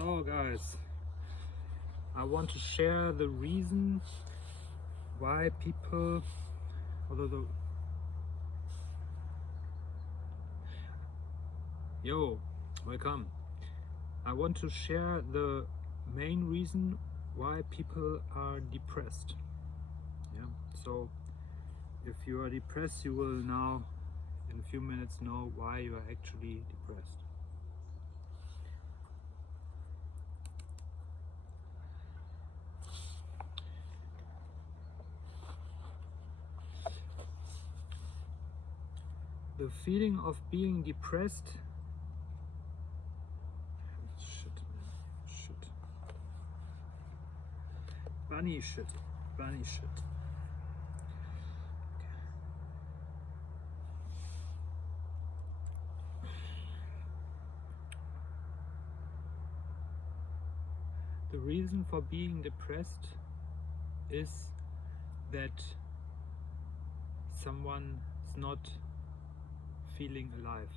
So guys, I want to share the reason why people, welcome. I want to share the main reason why people are depressed. So if you are depressed, you will now in a few minutes know why you are actually depressed. The feeling of being depressed bunny shit. The reason for being depressed is that someone is not feeling alive.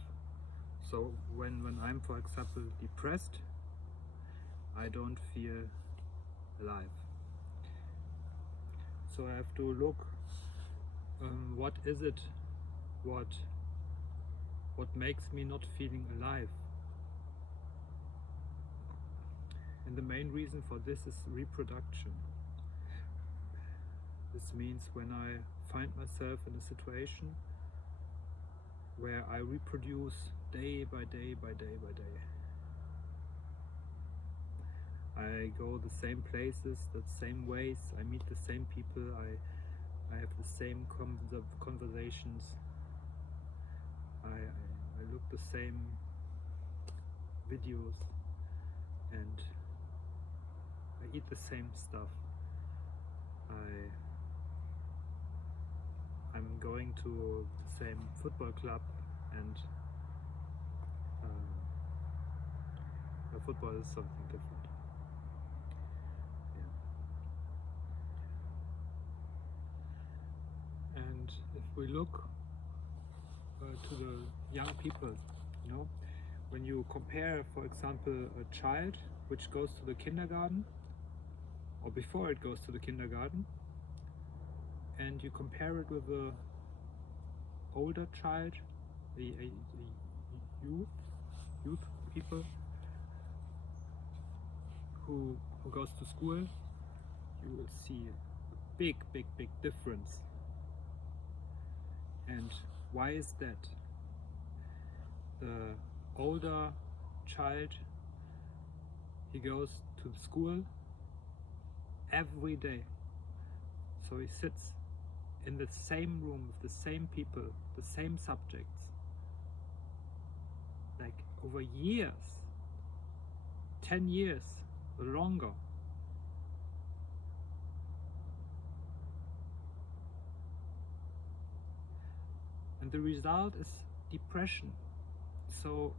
So when I'm, for example, depressed, I don't feel alive. So I have to look what is it what makes me not feeling alive. And the main reason for this is reproduction. This means when I find myself in a situation where I reproduce day by day by day by day. I go the same places, the same ways, I meet the same people, I have the same conversations, I look the same videos, and I eat the same stuff. I'm going to the same football club, and football is something different. And if we look to the young people, when you compare, for example, a child which goes to the kindergarten, or before it goes to the kindergarten, and you compare it with a older child, a youth people who goes to school, you will see a big difference. And why is that? The older child, he goes to school every day. So he sits in the same room with the same people, the same subjects, like over years, 10 years or longer. And the result is depression. So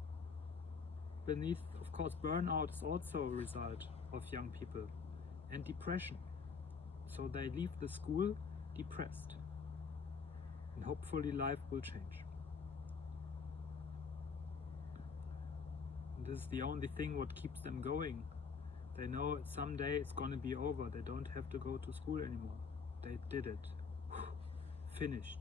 beneath, of course, burnout is also a result of young people, and depression. So they leave the school depressed, and hopefully life will change. And this is the only thing what keeps them going. They know someday it's gonna be over. They don't have to go to school anymore. They did it. Finished.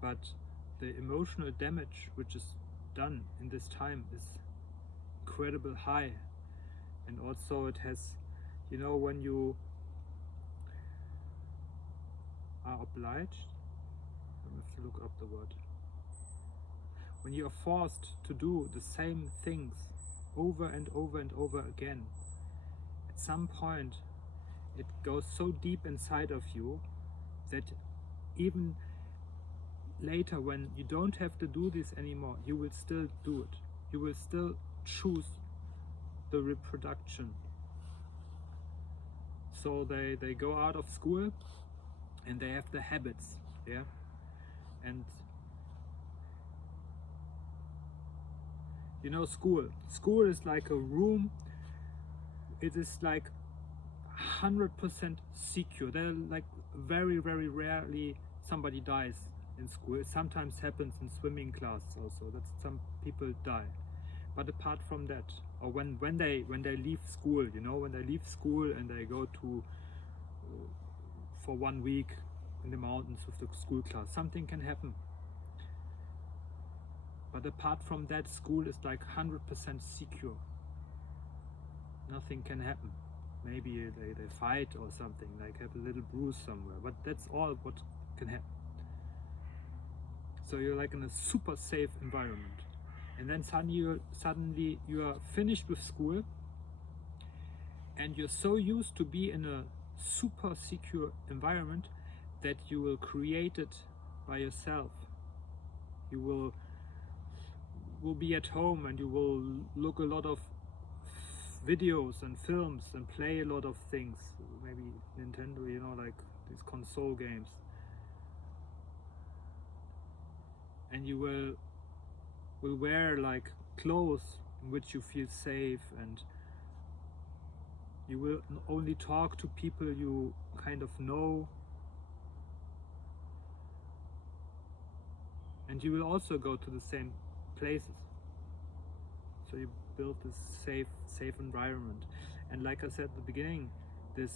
But the emotional damage which is done in this time is incredibly high. And also it has, when you are obliged, I have to look up the word. When you are forced to do the same things over and over and over again, at some point it goes so deep inside of you that even later, when you don't have to do this anymore, you will still do it. You will still choose the reproduction. So they go out of school and they have the habits, and school is like a room. It is like 100% secure. There like very rarely somebody dies in school. It sometimes happens in swimming class also, that some people die. But apart from that, or when they leave school, you know, when they leave school and they go to for 1 week in the mountains with the school class, something can happen. But apart from that, school is like 100% secure. Nothing can happen. Maybe they fight or something, like have a little bruise somewhere, but that's all what can happen. So you're like in a super safe environment. And then suddenly you are finished with school and you're so used to be in a super secure environment that you will create it by yourself. You will be at home and you will look a lot of videos and films and play a lot of things, maybe Nintendo, you know, like these console games. And you will wear like clothes in which you feel safe, and you will only talk to people you kind of know. And you will also go to the same places. So you build this safe environment. And like I said at the beginning, the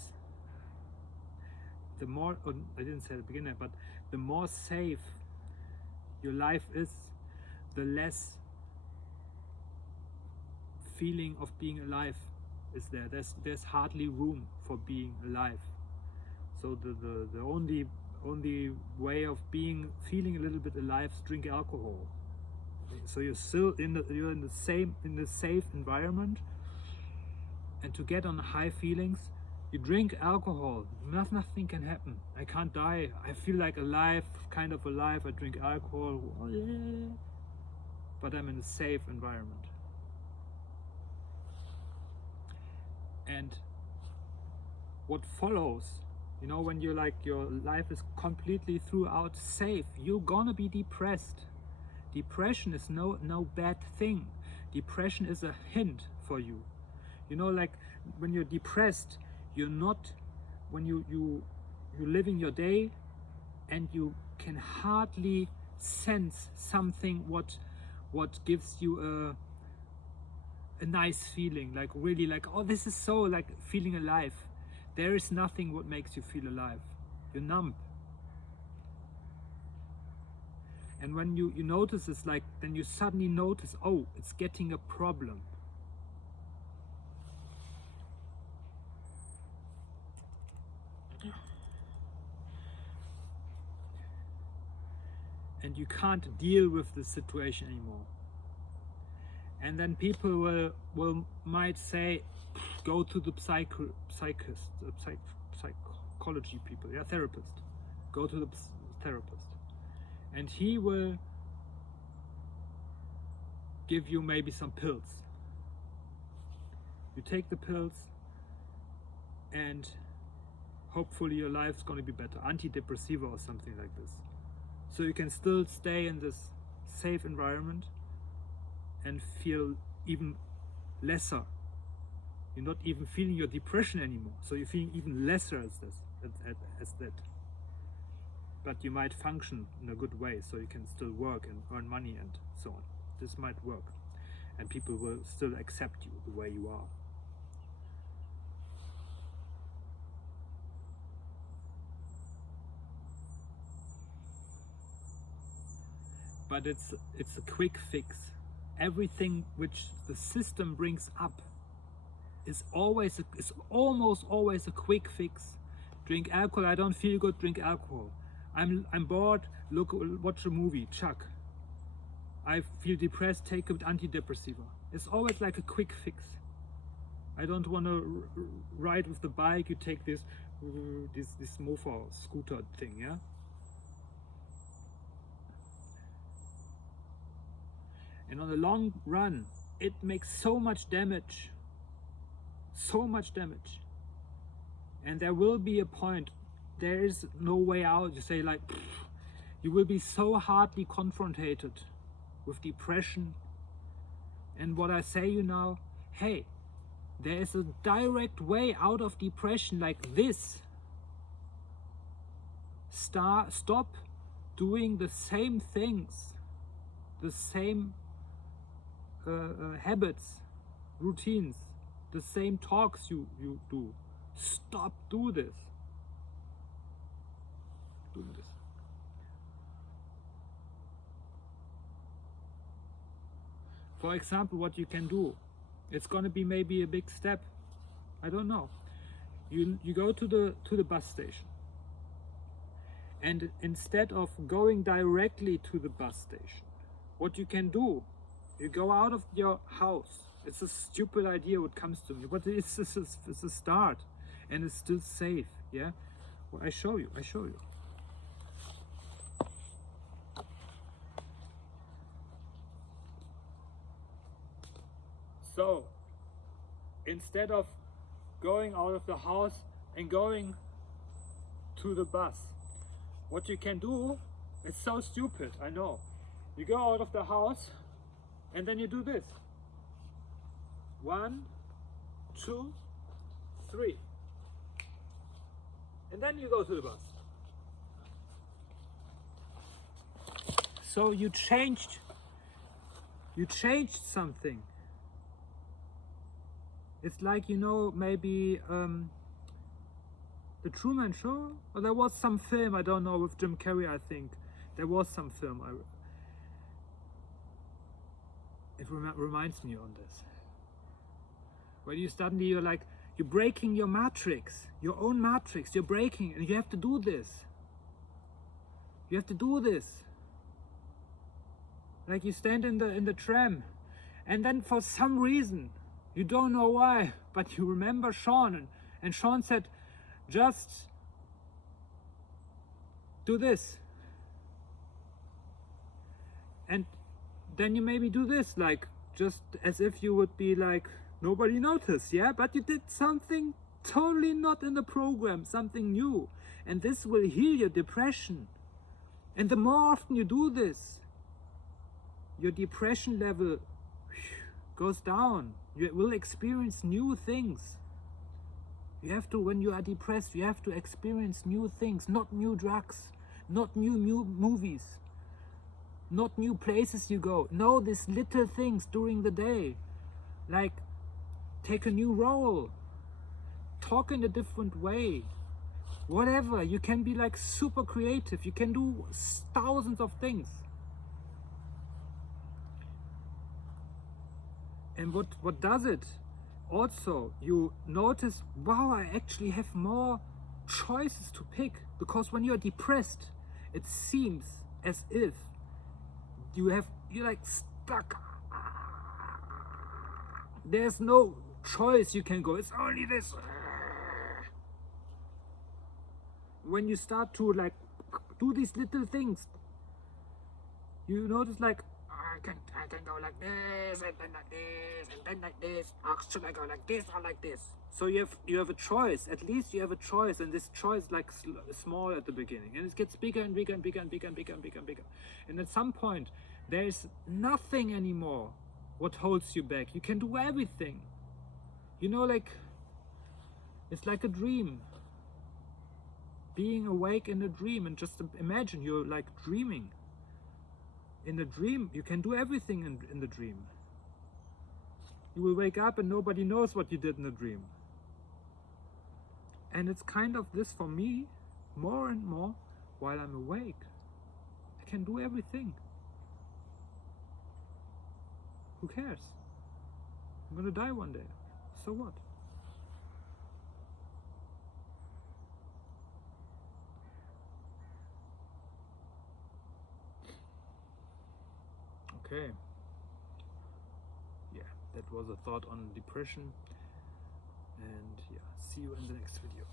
more, I didn't say at the beginning, but the more safe your life is, the less feeling of being alive is there. There's hardly room for being alive. So the only way of feeling a little bit alive is drink alcohol. So you're still you're in the safe environment, and to get on high feelings, you drink alcohol. Nothing can happen. I can't die. I feel like alive, kind of alive. I drink alcohol, but I'm in a safe environment. And what follows, you know, when you're like, your life is completely throughout safe, you're gonna be depressed. Depression is no bad thing. Depression is a hint for you. You know, like when you're depressed, you're not, when you're living your day and you can hardly sense something what gives you a nice feeling, like really like, oh, this is so like feeling alive. There is nothing what makes you feel alive. You're numb. And when you notice this, like, then you suddenly notice, oh, it's getting a problem. And you can't deal with the situation anymore. And then people might say, go to the psychologist, psychology people, yeah, therapist. Go to the therapist. And he will give you maybe some pills. You take the pills and hopefully your life's going to be better. Antidepressiva or something like this. So you can still stay in this safe environment and feel even lesser. You're not even feeling your depression anymore. So you're feeling even lesser as that. But you might function in a good way, so you can still work and earn money and so on. This might work, and people will still accept you the way you are. But it's a quick fix. Everything which the system brings up is almost always a quick fix. Drink alcohol. I don't feel good. Drink alcohol. I'm bored. Watch a movie. Chuck. I feel depressed. Take an antidepressiva. It's always like a quick fix. I don't want to ride with the bike. You take this mofa scooter thing, yeah. And on the long run, it makes so much damage. So much damage. And there will be a point. There is no way out. You say like, you will be so hardly confronted with depression. And what I say you now, hey, there is a direct way out of depression like this. Stop doing the same things, the same habits routines, the same talks you do. Stop, do this. Do this. For example, what you can do, it's gonna be maybe a big step. I don't know. You go to the bus station, and instead of going directly to the bus station, what you can do, you go out of your house. It's a stupid idea what comes to me, but it's a start, and it's still safe. Yeah, well, I show you. So instead of going out of the house and going to the bus, what you can do, it's so stupid, I know. You go out of the house and then you do this. 1, 2, 3. And then you go to the bus. So you changed something. It's like, you know, maybe the Truman Show, or there was some film, I don't know, with Jim Carrey, I think. There was some film. It reminds me on this. Where you suddenly, you're breaking your matrix, your own matrix, you're breaking, and you have to do this. You have to do this. Like you stand in the tram, and then for some reason, you don't know why, but you remember Sean, and Sean said, just do this. And then you maybe do this, like, just as if you would be like, nobody noticed, yeah? But you did something totally not in the program, something new. And this will heal your depression. And the more often you do this, your depression level goes down. You will experience new things. You have to, when you are depressed, you have to experience new things, not new drugs, not new movies, not new places you go. No, these little things during the day, like take a new role, talk in a different way, whatever. You can be like super creative. You can do thousands of things. And what does it? Also, you notice, wow, I actually have more choices to pick. Because when you're depressed, it seems as if you're like stuck. There's no choice you can go. It's only this. When you start to like do these little things, you notice like, I can go like this, and then like this, and then like this. Should I go like this or like this? So you have a choice. At least you have a choice, and this choice like small at the beginning, and it gets bigger and bigger and bigger and bigger and bigger and bigger and bigger. And at some point, there is nothing anymore what holds you back. You can do everything. You know, like it's like a dream. Being awake in a dream, and just imagine you're like dreaming. In a dream, you can do everything in the dream. You will wake up and nobody knows what you did in the dream. And it's kind of this for me, more and more, while I'm awake. I can do everything. Who cares? I'm gonna die one day. So what? Okay. Yeah, that was a thought on depression. And yeah, see you in the next video.